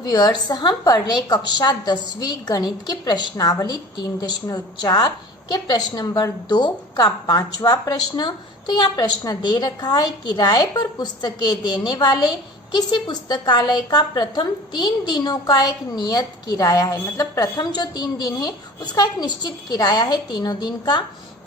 Viewers, हम पढ़ रहे कक्षा 10वीं गणित की प्रश्नावली 3.4 के प्रश्न नंबर 2 का 5वां प्रश्न। तो यहाँ प्रश्न दे रखा है, किराए पर पुस्तकें देने वाले किसी पुस्तकालय का प्रथम 3 दिनों का एक नियत किराया है। मतलब प्रथम जो 3 दिन है उसका एक निश्चित किराया है तीनों दिन का,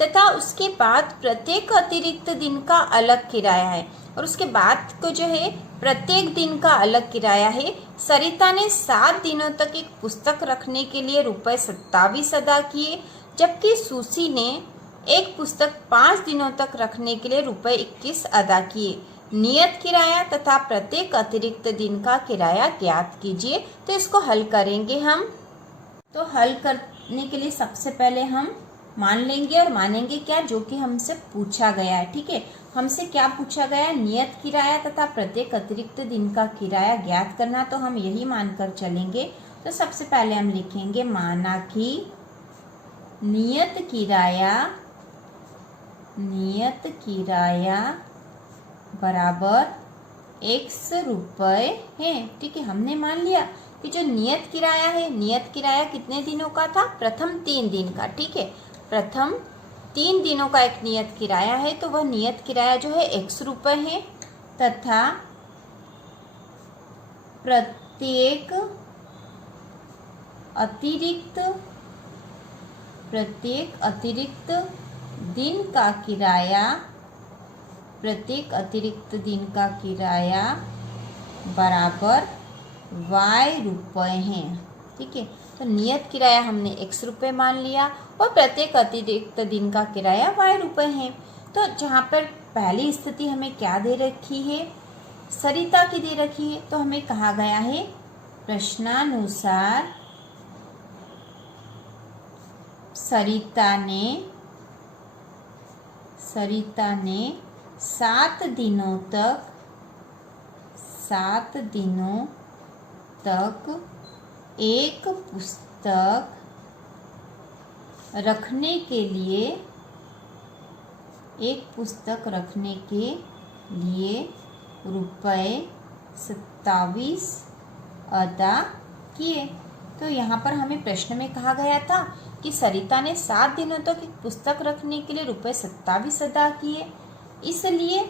तथा उसके बाद प्रत्येक अतिरिक्त दिन का अलग किराया है, और उसके बाद को जो है प्रत्येक दिन का अलग किराया है। सरिता ने 7 दिनों तक एक पुस्तक रखने के लिए ₹27 अदा किए, जबकि सुसी ने एक पुस्तक 5 दिनों तक रखने के लिए ₹21 अदा किए। नियत किराया तथा प्रत्येक अतिरिक्त दिन का किराया ज्ञात कीजिए। तो इसको हल करेंगे हम। तो हल करने के लिए सबसे पहले हम मान लेंगे और मानेंगे क्या, जो कि हमसे पूछा गया है। ठीक है, हमसे क्या पूछा गया है, नियत किराया तथा प्रत्येक अतिरिक्त दिन का किराया ज्ञात करना। तो हम यही मानकर चलेंगे। तो सबसे पहले हम लिखेंगे, माना कि नियत किराया बराबर X रुपए है। ठीक है, हमने मान लिया कि जो नियत किराया है, नियत किराया कितने दिनों का था, प्रथम 3 दिन का। ठीक है, प्रथम 3 दिनों का एक नियत किराया है, तो वह नियत किराया जो है X रुपए है, तथा प्रत्येक अतिरिक्त दिन का किराया, प्रत्येक अतिरिक्त दिन का किराया बराबर Y रुपए है। ठीक है, तो नियत किराया हमने X रुपए मान लिया और प्रत्येक अतिरिक्त दिन का किराया Y रुपए है। तो जहाँ पर पहली स्थिति हमें क्या दे रखी है, सरिता की दे रखी है, तो हमें कहा गया है प्रश्नानुसार सरिता ने 7 दिनों तक एक पुस्तक रखने के लिए ₹27 अदा किए। तो यहाँ पर हमें प्रश्न में कहा गया था कि सरिता ने 7 दिनों तक एक पुस्तक रखने के लिए ₹27 अदा किए। इसलिए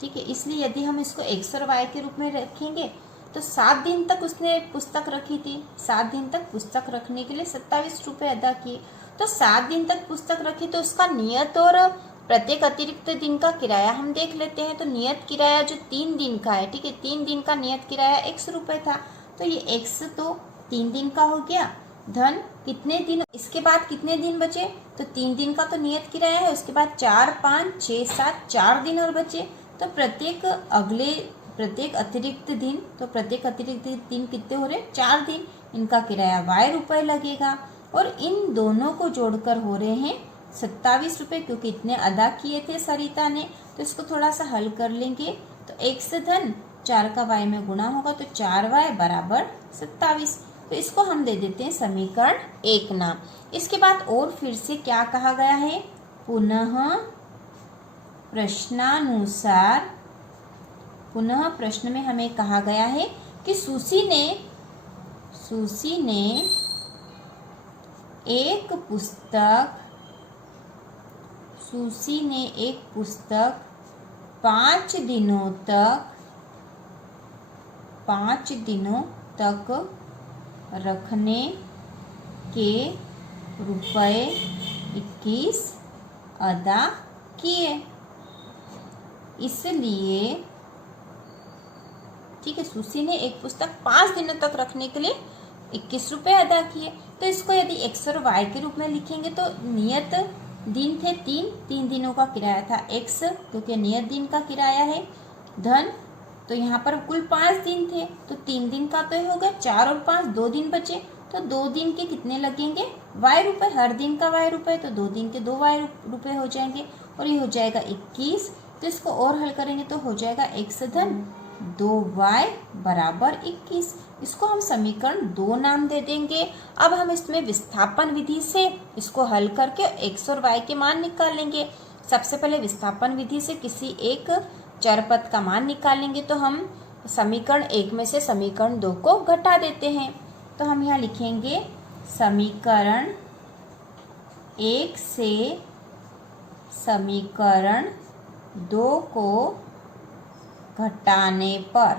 ठीक है, इसलिए यदि हम इसको X और Y के रूप में रखेंगे तो 7 दिन तक उसने पुस्तक रखी थी, 7 दिन तक पुस्तक रखने के लिए ₹27 अदा किए। तो 7 दिन तक पुस्तक रखी, तो उसका नियत और प्रत्येक अतिरिक्त दिन का किराया हम देख लेते हैं। तो नियत किराया जो 3 दिन का है, ठीक है, 3 दिन का नियत किराया X रुपए था, तो ये X तो 3 दिन का हो गया, धन कितने दिन, इसके बाद कितने दिन बचे, तो 3 दिन का तो नियत किराया है, उसके बाद 4, 5, 6, 7 4 दिन और बचे। तो प्रत्येक अतिरिक्त दिन, तो प्रत्येक अतिरिक्त दिन कितने हो रहे, 4 दिन, इनका किराया Y रुपए लगेगा, और इन दोनों को जोड़कर हो रहे हैं ₹27, क्योंकि इतने अदा किए थे सरिता ने। तो इसको थोड़ा सा हल कर लेंगे, तो X धन 4 का Y में गुणा होगा, तो 4Y बराबर 27। तो इसको हम दे देते हैं समीकरण 1 नाम। इसके बाद और फिर से क्या कहा गया है, पुनः प्रश्न में हमें कहा गया है कि सुसी ने एक पुस्तक 5 दिनों तक रखने के ₹21 अदा किए। इसलिए ठीक है, सुसी ने एक पुस्तक 5 दिनों तक रखने के लिए ₹21 अदा किए। तो इसको यदि X और Y के रूप में लिखेंगे तो नियत दिन थे 3 दिनों का किराया था X, क्योंकि नियत दिन का किराया है, धन तो यहाँ पर कुल 5 दिन थे, तो 3 दिन का तो हो गया, 4 और 5 2 दिन बचे, तो 2 दिन के कितने लगेंगे, Y रुपए, हर दिन का Y रुपए, तो 2 दिन के 2 Y रुपए हो जाएंगे, और ये हो जाएगा 21। तो इसको और हल करेंगे तो हो जाएगा X धन 2Y बराबर 21। इसको हम समीकरण 2 नाम दे देंगे। अब हम इसमें विस्थापन विधि से इसको हल करके X और Y के मान निकालेंगे। सबसे पहले विस्थापन विधि से किसी एक चर पद का मान निकालेंगे, तो हम समीकरण 1 में से समीकरण 2 को घटा देते हैं। तो हम यहाँ लिखेंगे समीकरण 1 से समीकरण 2 को घटाने पर,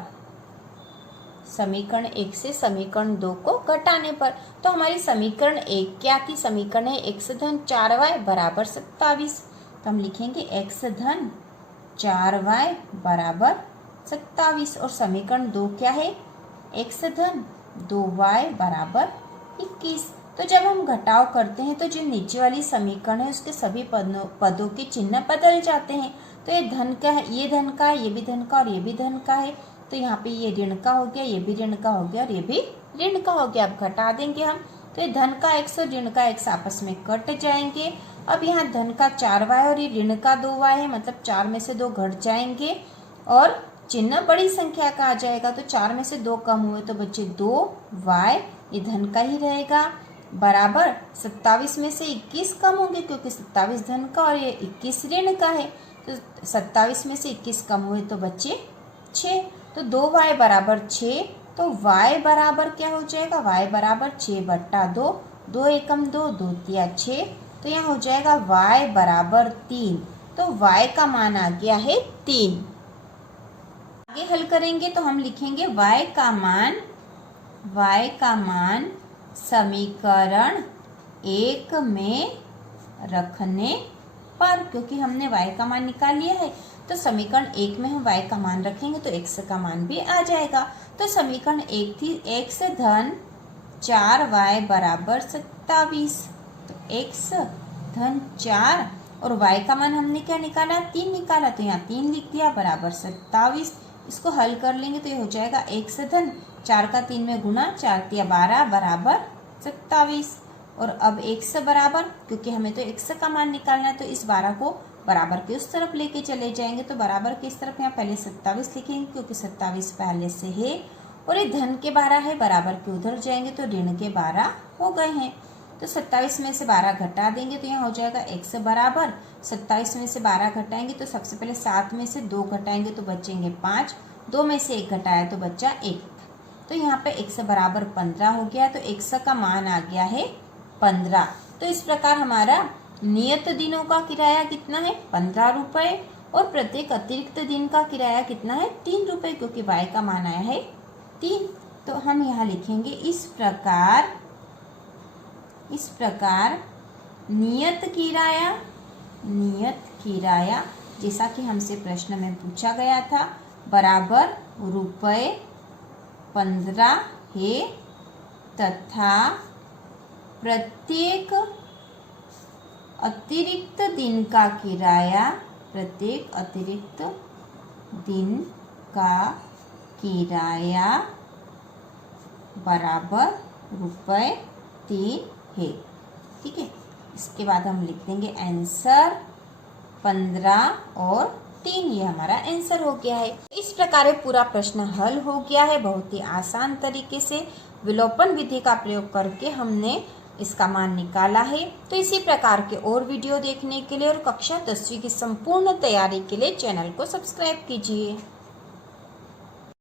समीकरण 1 से समीकरण 2 को घटाने पर, तो हमारी समीकरण 1 क्या थी? समीकरण है x धन 4y बराबर 27। तो हम लिखेंगे x धन 4y बराबर 27। और समीकरण 2 क्या है? x धन 2y बराबर 21। तो जब हम घटाव करते हैं तो जो नीचे वाली समीकरण है उसके सभी पदों के चिन्ह बदल जाते हैं। तो ये धन का है, ये धन का है, ये भी धन का और ये भी धन का है। तो यहाँ पे ये ऋण का हो गया, ये भी ऋण का हो गया और ये भी ऋण का हो गया। अब घटा देंगे हम, तो ये धन का x और ऋण का x आपस में कट जाएंगे। अब यहाँ धन का 4y और ये ऋण का 2y है, मतलब 4 में से 2 घट जाएंगे और चिन्ह बड़ी संख्या का आ जाएगा। तो 4 में से 2 कम हुए तो बच्चे 2y, ये धन का ही रहेगा, बराबर 27 में से 21 कम होंगे क्योंकि 27 धन का और ये 21 ऋण का है। तो 27 में से 21 कम हुए तो बच्चे 6। तो 2y बराबर 6। तो y बराबर क्या हो जाएगा? y बराबर 6/2, 2 एकम 2, 2 तिया 6। तो यहाँ हो जाएगा y बराबर 3। तो y का मान आ गया है 3। आगे हल करेंगे तो हम लिखेंगे y का मान समीकरण 1 में रखने पर, क्योंकि हमने y का मान निकाल लिया है तो समीकरण 1 में हम y का मान रखेंगे तो x का मान भी आ जाएगा। तो समीकरण 1 थी x धन 4y बराबर 27। तो x धन 4 और y का मान हमने क्या निकाला? 3 निकाला, तो यहाँ 3 लिख दिया बराबर 27। इसको हल कर लेंगे तो ये हो जाएगा x धन 4 का 3 में गुना, 4 तिया 12 बराबर 27। और अब x बराबर, क्योंकि हमें तो x का मान निकालना है तो इस 12 को बराबर के उस तरफ लेके चले जाएंगे। तो बराबर के इस तरफ यहाँ पहले 27 लिखेंगे क्योंकि 27 पहले से है और ये धन के 12 है, बराबर के उधर जाएंगे तो ऋण के 12 हो गए हैं। तो 27 में से 12 घटा देंगे तो यहाँ हो जाएगा x बराबर 27 में से 12 घटाएंगे तो सबसे पहले 7 में से 2 घटाएंगे तो बचेंगे 5, 2 में से 1 घटाया तो बचा 1। तो यहाँ पे x बराबर 15 हो गया। तो x का मान आ गया है 15। तो इस प्रकार हमारा नियत दिनों का किराया कितना है? 15 रुपये और प्रत्येक अतिरिक्त दिन का किराया कितना है? 3 रुपये, क्योंकि y का मान आया है 3। तो हम यहाँ लिखेंगे इस प्रकार नियत किराया जैसा कि हमसे प्रश्न में पूछा गया था बराबर रुपये 15 है तथा प्रत्येक अतिरिक्त दिन का किराया बराबर रुपये 3 है। ठीक है, इसके बाद हम लिख देंगे आंसर 15 और 3। ये हमारा आंसर हो गया है। इस प्रकार पूरा प्रश्न हल हो गया है। बहुत ही आसान तरीके से विलोपन विधि का प्रयोग करके हमने इसका मान निकाला है। तो इसी प्रकार के और वीडियो देखने के लिए और कक्षा 10वीं की संपूर्ण तैयारी के लिए चैनल को सब्सक्राइब कीजिए।